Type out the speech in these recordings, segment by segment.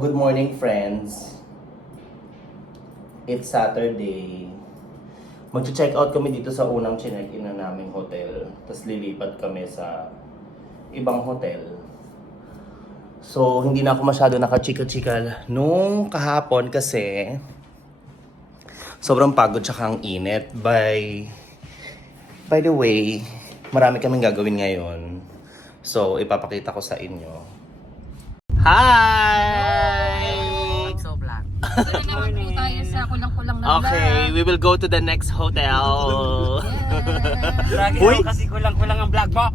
good morning friends. It's Saturday. Mag-check out kami dito sa unang chinek-in na naming hotel. Tapos lilipat kami sa ibang hotel. So, hindi na ako masyado nakachika-chika nung kahapon kasi sobrang pagod tsaka ang init. By the way, marami kaming gagawin ngayon. So, ipapakita ko sa inyo. Hi! So black. Ito na naman po tayo sa kulang-kulang na Okay, we will go to the next hotel. Lagi Uy! ako kasi kulang-kulang ang vlog mo.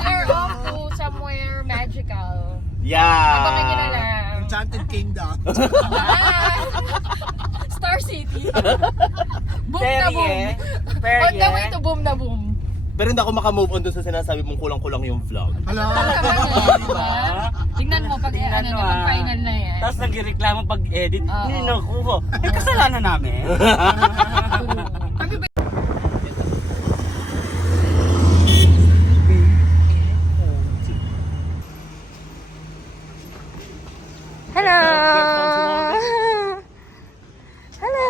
We're off to somewhere magical. Abangan nyo na Yeah. lang. Enchanted Kingdom. Star City. Boom na boom. On the way to boom na boom. Pero hindi ako makamove on dun sa sinasabi mong kulang-kulang yung vlog. Hala. Diba? Tingnan mo pag Tingnan mo, pag final na yan. Tapos nagreklamo pag-edit. Oo. Hindi nakuha. Eh, kasalanan namin. Hello! Hello!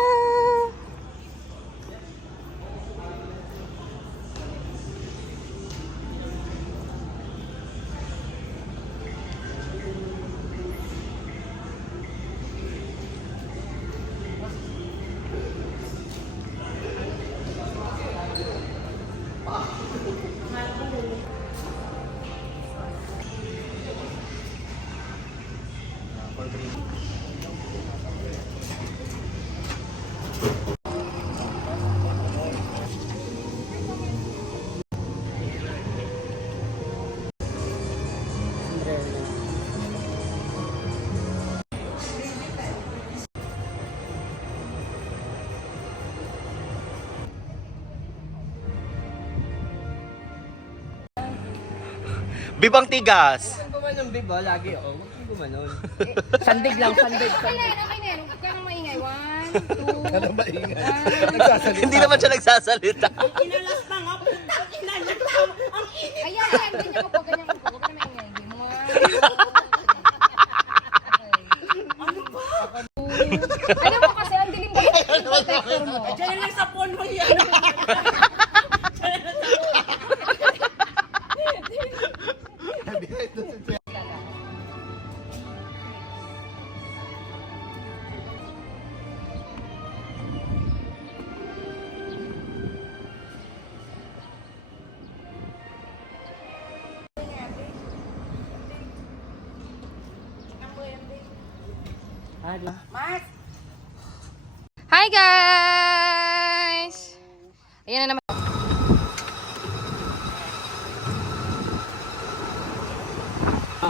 Bibang tigas! Gumanon, biba, lagi ako. Huwag kang gumanon. Sandig lang, sandig. Okay na yan. Huwag ka nang maingay. 1, 2, Ano ba ingay? Hindi naman siya nagsasalita. Inalas na nga, putang ina, nagtama ang init. Ayan, ganyan ko po, ganyan ko po. Huwag ka na maingay. Game 1. Alam mo kasi, ang dilim dito yung protector mo. Diyan lang sa phone mo yan. Hi guys! Ayan na naman.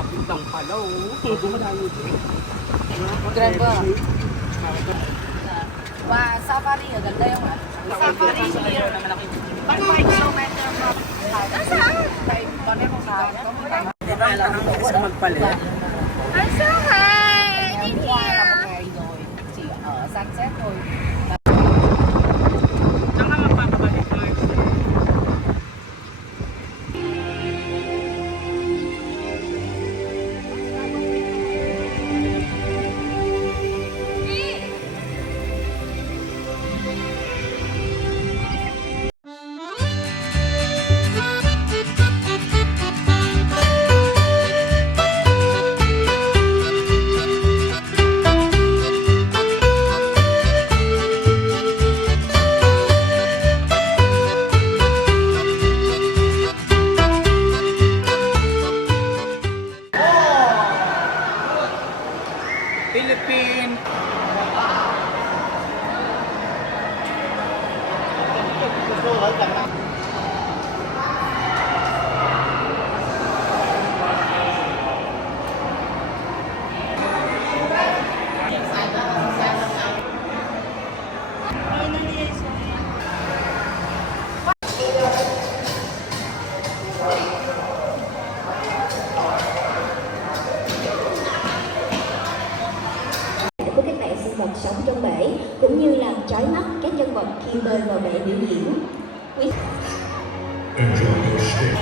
Pintang palaw. Grand ba? Safari, ganda yung Safari here. 1 kilometer from Nasaan? Diba, alam mo kasi magpalit. I'm so high! In here! Sunset or Saan ka magpapabalik, Mark? Philippine. của các bạn sinh vật sống trong bể cũng như làm trói mắt các nhân vật khi bơi vào bể biểu diễn. Enjoy your stay.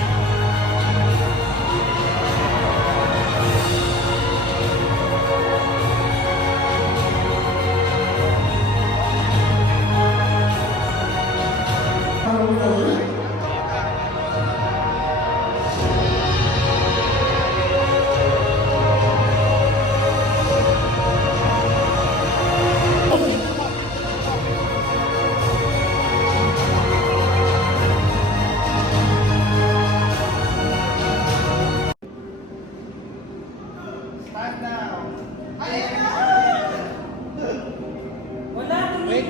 Wait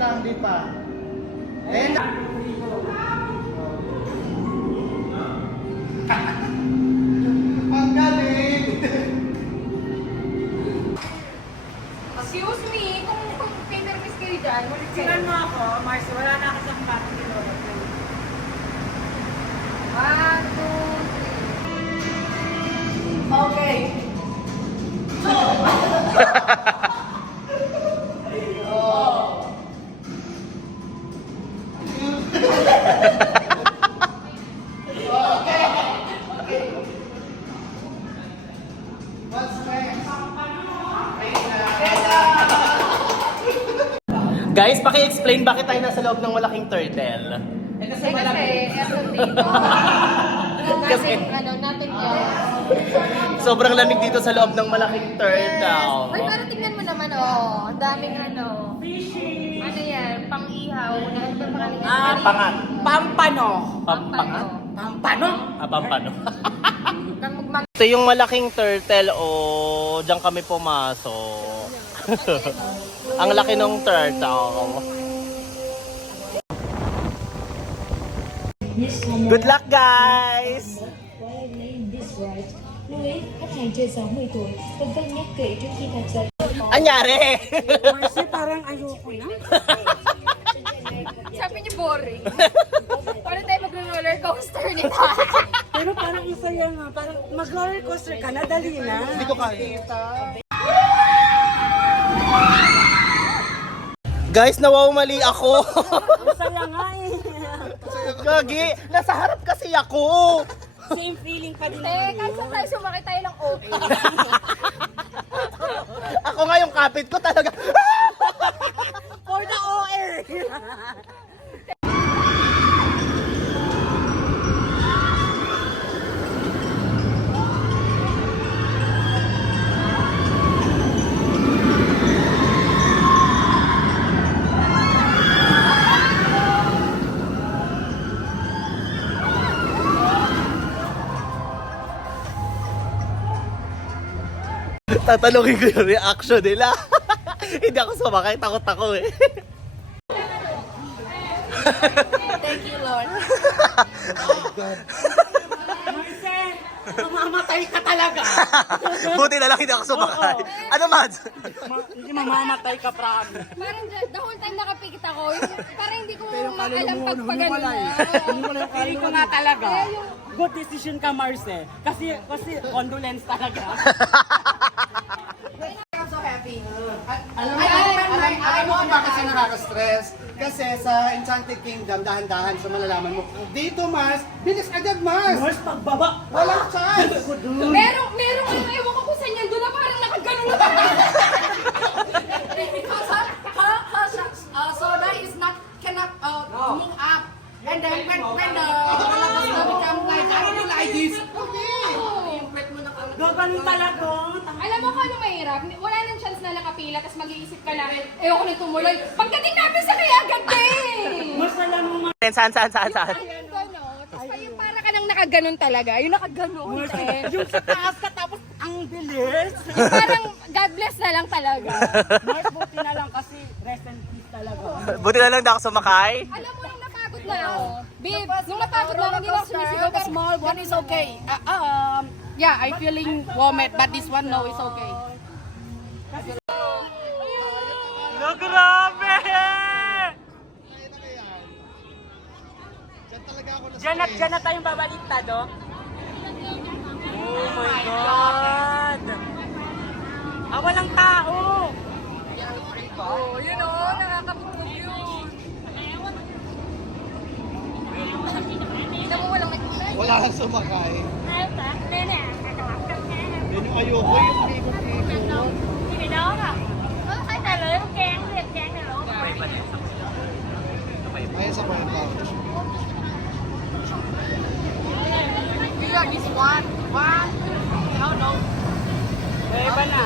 lang, di pa. Ang galing! Excuse me, kung pay-permis kayo dyan, ulit kayo. Sinan mo ako, Marcy, wala na ako sa kapatid ni Lola. 1, 2, 3. Okay. Guys, paki-explain bakit tayo nasa loob ng malaking turtle. Kasi eto dito. Kasi Natin yun. sobrang lamig dito sa loob ng malaking turtle. Uy, pero tingnan mo naman, oh. Ang daming ano. Ano yan? Pang-ihaw. Ano ba pangalan yan? Pangat. Pampano. Pampangat? Pampano? Pampano. Nang magmag... Ito yung malaking turtle o diyan kami pumasok. Ang laki ng turtle. Good luck guys! Lưu ý, khách hàng trên 60 tuổi cần cân nhắc kỹ trước khi tham gia. Anyari? Marcy, parang ayoko na. Sabi niyo boring. Paano tayo mag-roller coaster nito? Pero parang isa yan nga, parang mag-roller coaster ka na, dali na. Hindi ko kaya. Guys, nawawmali ako. Ang saya nga eh. Gagi, nasa harap kasi ako. Same feeling pa din Eh, kahit saan tayo sumakay tayo lang okay. Ako nga yung kapit ko talaga. For the OR! Tatanungin ko yung reaction nila. Hindi ako sumakay, takot ako eh. Thank you, Lord. Marcy, mamamatay ka talaga. Buti na lang hindi ako sumakay. Ano, Mads? Hindi mamamatay ka, promise. Parang the whole time nakapikit ako, parang hindi ko alam pagpagano na. Feeling ko nga talaga. Good decision ka, Marcy. Kasi condolence talaga. I'm so happy. Alam mo kung bakit siya nakaka-stress? Kasi sa Enchanted Kingdom, dahan-dahan sa malalaman mo. Dito, Mars, bilis agad, Mars! Mars, pagbaba. Walang chance! Merong ano, ewan ko kung saan yan, doon na parang nakaganon na tayo. Because her soda is not cannot move up, and then when the roller coaster become like I don't know like this. Gaganon talaga. Alam mo kung ano mahirap? Wala nang chance na nakapila, tapos mag-iisip ka lang, ayoko nang tumuloy. Pagdating namin sa kaya agad din! Mas alam mo, Saan? Ayun, gano'n. Tapos yung para ka nang nakaganon talaga. Yung nakaganon. Eh. yung sa taas ka tapos ang bilis. Parang God bless na lang talaga. Mars, buti na lang kasi rest in peace talaga. Buti na lang hindi ako sumakay. Alam mo, nung napagod na ako. Babe, nung napagod na ako, hindi na ako sumisigaw. The small one is okay. Yeah, I feeling vomit, but this one no, it's okay. No, grabe! Diyan na tayong babaliktad, oh. Oh my God! Walang tao! Oh, yun o, nakakabugbog yun. Hindi mo walang nagkulay. Wala kang sumakay. Yun yung ayoko, yung ikot-ikot. Ay, sa point lang. Yeah, this one, no. Eh, iba na.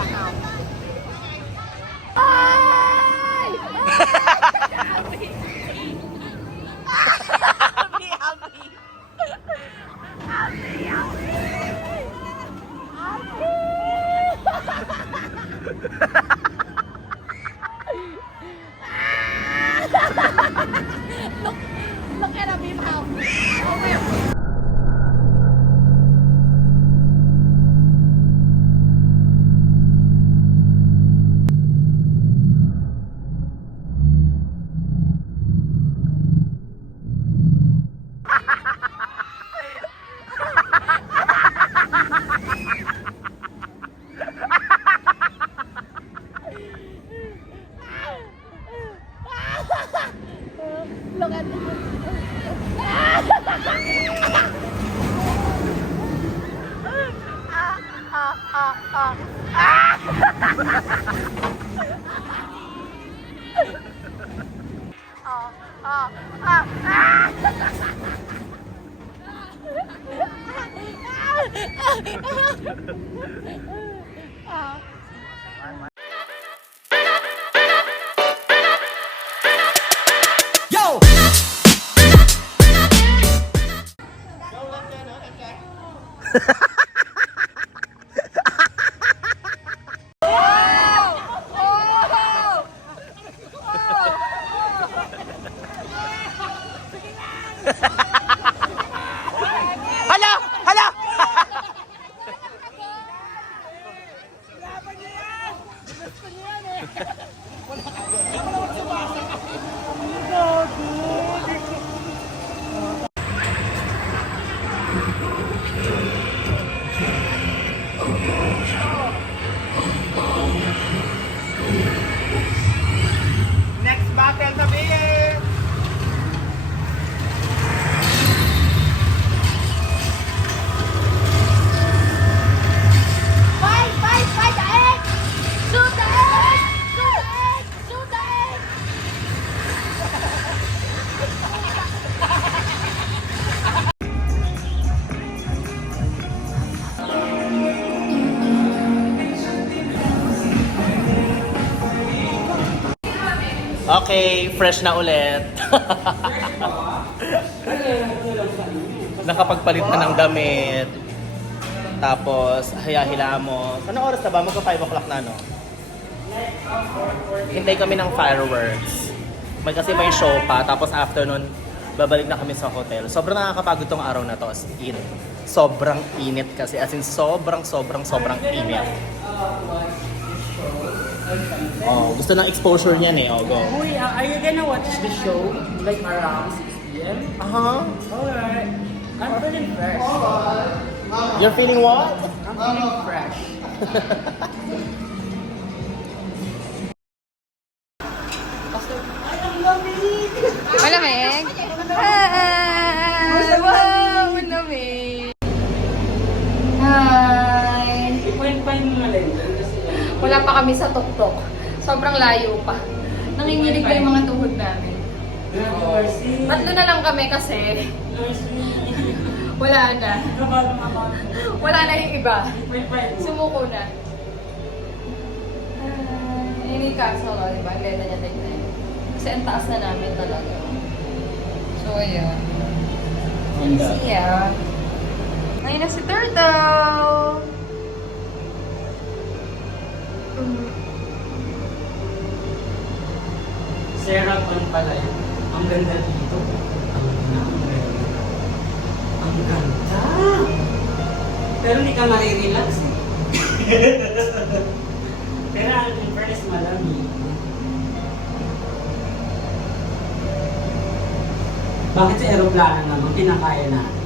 Hala! Hala! Next battle na bigay! Fight, fight, fight the egg! Shoot the egg! Shoot the egg! Shoot the egg! Okay, fresh na ulit. Nakapagpalit na ng damit. Tapos, haya-hilamos. Anong oras na ba? Magka 5 o'clock na, no? Hintay kami ng fireworks. Kasi may show pa. Tapos after nun, babalik na kami sa hotel. Sobrang nakakapagod tong araw na to. As in, sobrang init kasi. As in, sobrang init. Oh, gusto ng exposure niyan eh. Oh, go. Uy, are you gonna watch the show like around 6 p.m.? Aha. Alright. I'm feeling fresh. You're feeling what? I'm feeling fresh. Malamig? Hi! Wow! Malamig! Hi! Ipuin pa yung mga lenses. Wala pa kami sa tuktok. Sobrang layo pa. Nanginginig pa yung mga tuhod namin. Tatlo na lang kami kasi wala na. Wala na yung iba. Sumuko na. Ini castle, oh, diba? Ang ganda niya tignan. Kasi ang taas na namin talaga. So, ayun. See ya. Ngayon na si Turtle! Sarah Pan pala yun. Ang ganda dito. Ang ganda! Pero hindi ka marirelax eh. Pero in fairness, malamig. Bakit sa aeroplano naman pinakaya natin?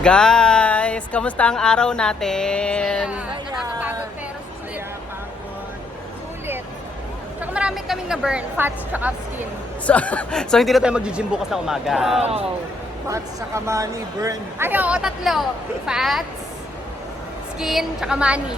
Guys, kamusta ang araw natin? Nakakapagod pero sulit. Sulit. Tsaka marami kaming na-burn, fats tsaka skin. So hindi na tayo mag-gym bukas na umaga. Fats sa kamani, burn. Ay, oo, tatlo. Fats, skin, tsaka money.